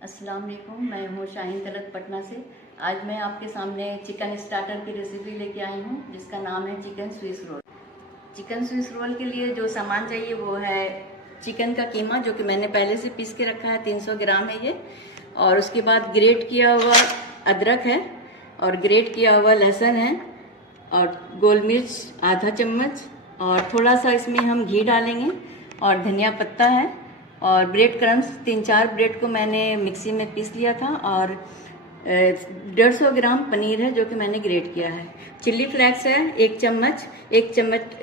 अस्सलाम वालेकुम, मैं हूँ शाहीन तलत पटना से। आज मैं आपके सामने चिकन स्टार्टर की रेसिपी लेके आई हूँ जिसका नाम है chicken Swiss roll. Chicken Swiss roll के लिए जो सामान चाहिए वो है चिकन का कीमा, जो कि मैंने पहले से पीस के रखा है, 300 ग्राम है ये। और उसके बाद ग्रेट किया हुआ अदरक है और ग्रेट किया हुआ लहसुन है और गोल मिर्च आधा चम्मच, और थोड़ा सा इसमें हम घी डालेंगे और धनिया पत्ता है और ब्रेड क्रम्स 3-4 ब्रेड को मैंने मिक्सी में पीस लिया था, और 150 ग्राम पनीर है जो कि मैंने ग्रेट किया है। चिल्ली फ्लेक्स है 1 चम्मच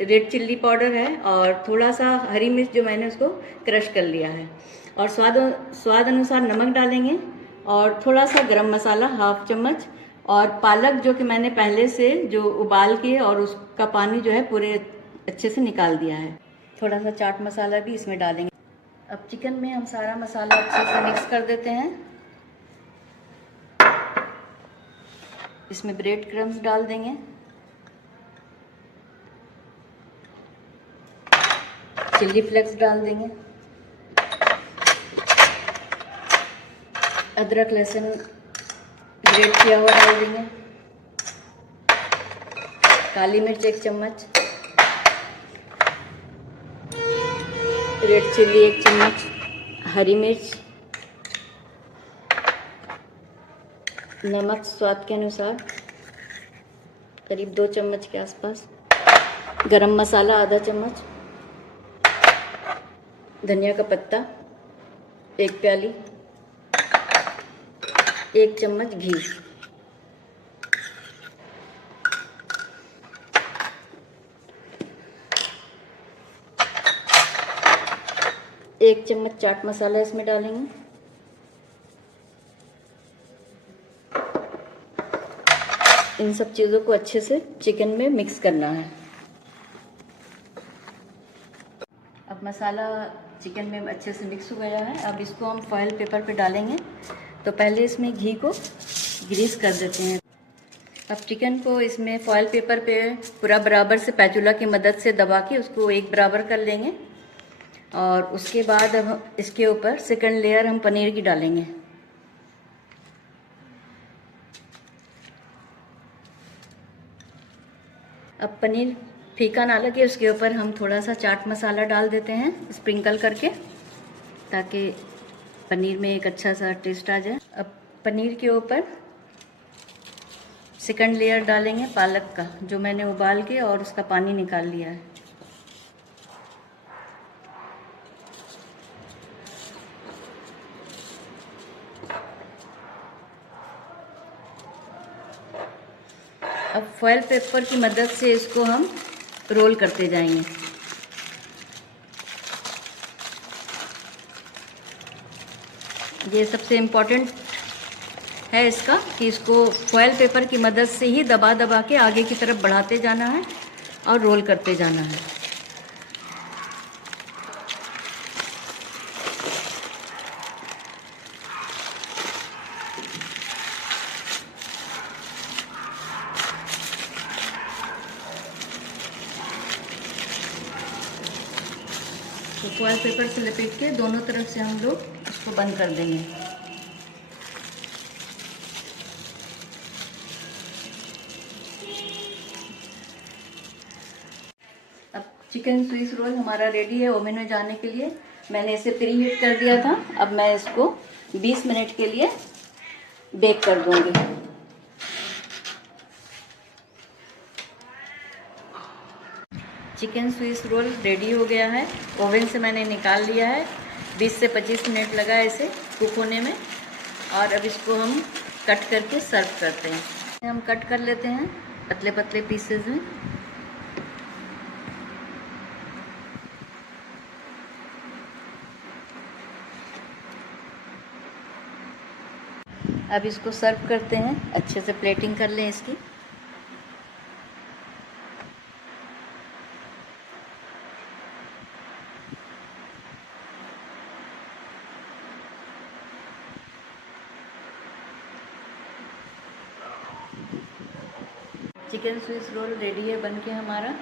रेड चिल्ली पाउडर है और थोड़ा सा हरी मिर्च जो मैंने उसको क्रश कर लिया है, और स्वाद अनुसार नमक डालेंगे और थोड़ा सा गरम मसाला 1/2 चम्मच, और पालक जो कि मैंने पहले से जो उबाल के और उसका पानी जो है पूरे अच्छे से निकाल दिया है। थोड़ा सा चाट मसाला भी इसमें डालेंगे। अब चिकन में हम सारा मसाला अच्छे से मिक्स कर देते हैं। इसमें ब्रेड क्रम्स डाल देंगे, चिल्ली फ्लेक्स डाल देंगे, अदरक लहसुन ग्रेट किया हुआ डाल देंगे, काली मिर्च 1 चम्मच, रेड चिल्ली 1 चम्मच, हरी मिर्च, नमक स्वाद के अनुसार करीब 2 चम्मच के आसपास, गरम मसाला आधा चम्मच, धनिया का पत्ता 1 प्याली, 1 चम्मच घी, एक चम्मच चाट मसाला इसमें डालेंगे, इन सब चीज़ों को अच्छे से चिकन में मिक्स करना है। अब मसाला चिकन में अच्छे से मिक्स हो गया है। अब इसको हम फॉयल पेपर पे डालेंगे। तो पहले इसमें घी को ग्रीस कर देते हैं। अब चिकन को इसमें फॉयल पेपर पे पूरा बराबर से पैचुला की मदद से दबा के उसको एक बराबर कर लेंगे, और उसके बाद अब इसके ऊपर सेकंड लेयर हम पनीर की डालेंगे। अब पनीर फीका ना लगे उसके ऊपर हम थोड़ा सा चाट मसाला डाल देते हैं स्प्रिंकल करके, ताकि पनीर में एक अच्छा सा टेस्ट आ जाए। अब पनीर के ऊपर सेकंड लेयर डालेंगे पालक का, जो मैंने उबाल के और उसका पानी निकाल लिया है। अब फॉयल पेपर की मदद से इसको हम रोल करते जाएंगे। ये सबसे इम्पोर्टेंट है इसका कि इसको फॉयल पेपर की मदद से ही दबा दबा के आगे की तरफ बढ़ाते जाना है और रोल करते जाना है। तो फॉयल पेपर से लपेट के दोनों तरफ से हम लोग इसको बंद कर देंगे। अब चिकन स्विस रोल हमारा रेडी है ओवन में जाने के लिए। मैंने इसे प्री हीट कर दिया था। अब मैं इसको 20 मिनट के लिए बेक कर दूंगी। चिकन स्विस रोल रेडी हो गया है। ओवन से मैंने निकाल लिया है। 20 से 25 मिनट लगा इसे कुक होने में, और अब इसको हम कट करके सर्व करते हैं। हम कट कर लेते हैं पतले पतले पीसेस में। अब इसको सर्व करते हैं, अच्छे से प्लेटिंग कर लें इसकी। चिकन स्विस रोल रेडी है बनके हमारा।